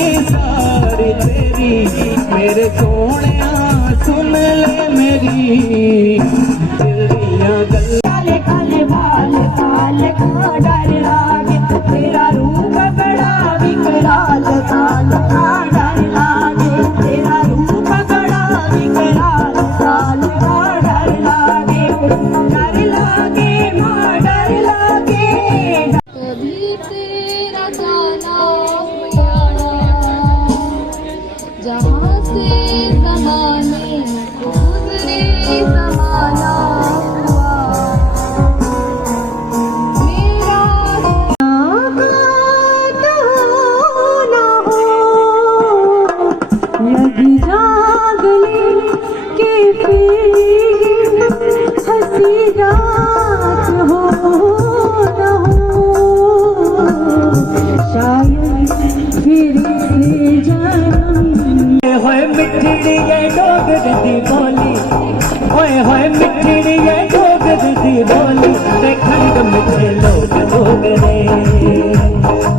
नी सारी तेरी मेरे सोने सुन ले मेरी दिल दियां गल्लां। काले काले बाल काल का डर लागे तेरा रूप बड़ा विकराल काल का डर लागे तेरा रूप बड़ा विकराल काल का डर लागे माँ डर लागे। कभी तेरा जाना आना जहाँ से ज़माने गुजरे ज़माना हुआ मेरा ना हो यदि जागने के फिर हंसी रात हो न हो शायद फिर से जन्म होए मिठड़ी ये डोगरी दी बोली होए मिठड़ी ये डोगरी दी बोली देखन दे मिठे लोग डोगरे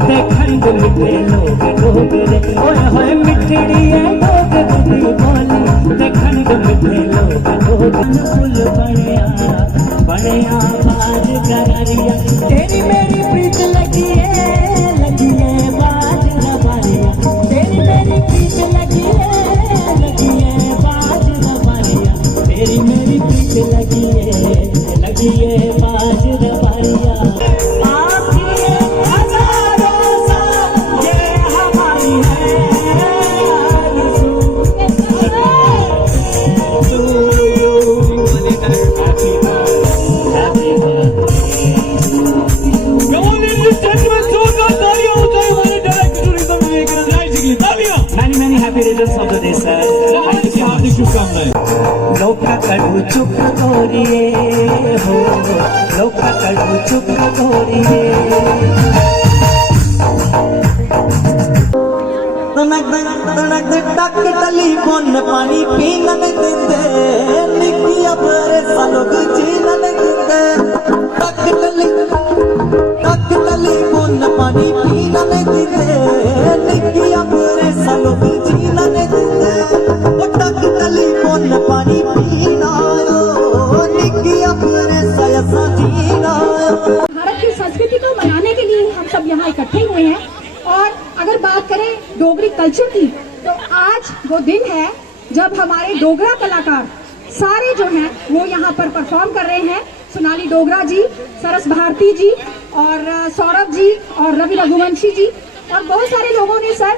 देखन दे मिठे लोग डोगरे होए मिठड़ी ये डोगरी दी बोली देखन दे मिठे लोग डोगरे फुल बनिया बाज कररिया तेरी मेरी प्रीत लगी है बाज रबारिया तेरी मेरी प्रीत लगी है बाज रबारिया तेरी मेरी प्रीत लगी है बाज रबारिया। आपकी हजारों साल ये हमारी है आरज़ू to you happy many happy returns of the day sir. हार्दिक शुभकामनाएं। लोका कड़ू चुप गोरिए हो लोका कड़ू चुप गोरिए टक टली बन पानी पीनन दिंदे निकी अपरे सालोग जीनन दिंदे टक टली बन पानी पीनन दिंदे निकी अपरे सालोग जीनन दिंदे ओ टक टली बन पानी पीना निकी अपरे सयसा जीना। भारत की संस्कृति को मनाने के लिए हम सब यहाँ इकट्ठे हुए हैं और अगर बात करें डोगरी कल्चर की तो आज वो दिन है जब हमारे डोगरा कलाकार सारे जो हैं वो यहाँ पर परफॉर्म कर रहे हैं। सोनाली डोगरा जी, सरस भारती जी और सौरभ जी और रवि रघुवंशी जी और बहुत सारे लोगों ने सर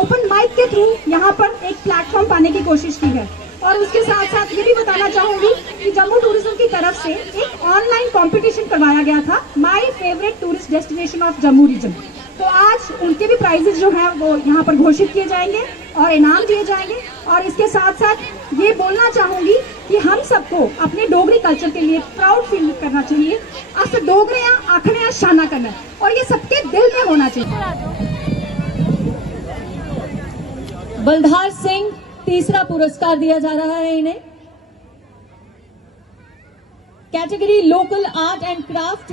ओपन माइक के थ्रू यहाँ पर एक प्लेटफॉर्म पाने की कोशिश की है। और उसके साथ साथ ये भी बताना चाहूंगी कि जम्मू टूरिज्म की तरफ से एक ऑनलाइन कंपटीशन करवाया गया था my favourite tourist destination of Jammu region. तो आज उनके भी प्राइजेस जो हैं वो यहाँ पर घोषित किए जाएंगे और इनाम दिए जाएंगे। और इसके साथ साथ ये बोलना चाहूंगी कि हम सबको अपने डोगरी कल्चर के लिए प्राउड फील करना चाहिए। अस डोगरे आखने शाना करना और ये सबके दिल में होना चाहिए। बलधार सिंह तीसरा पुरस्कार दिया जा रहा है इन्हें category local art and craft.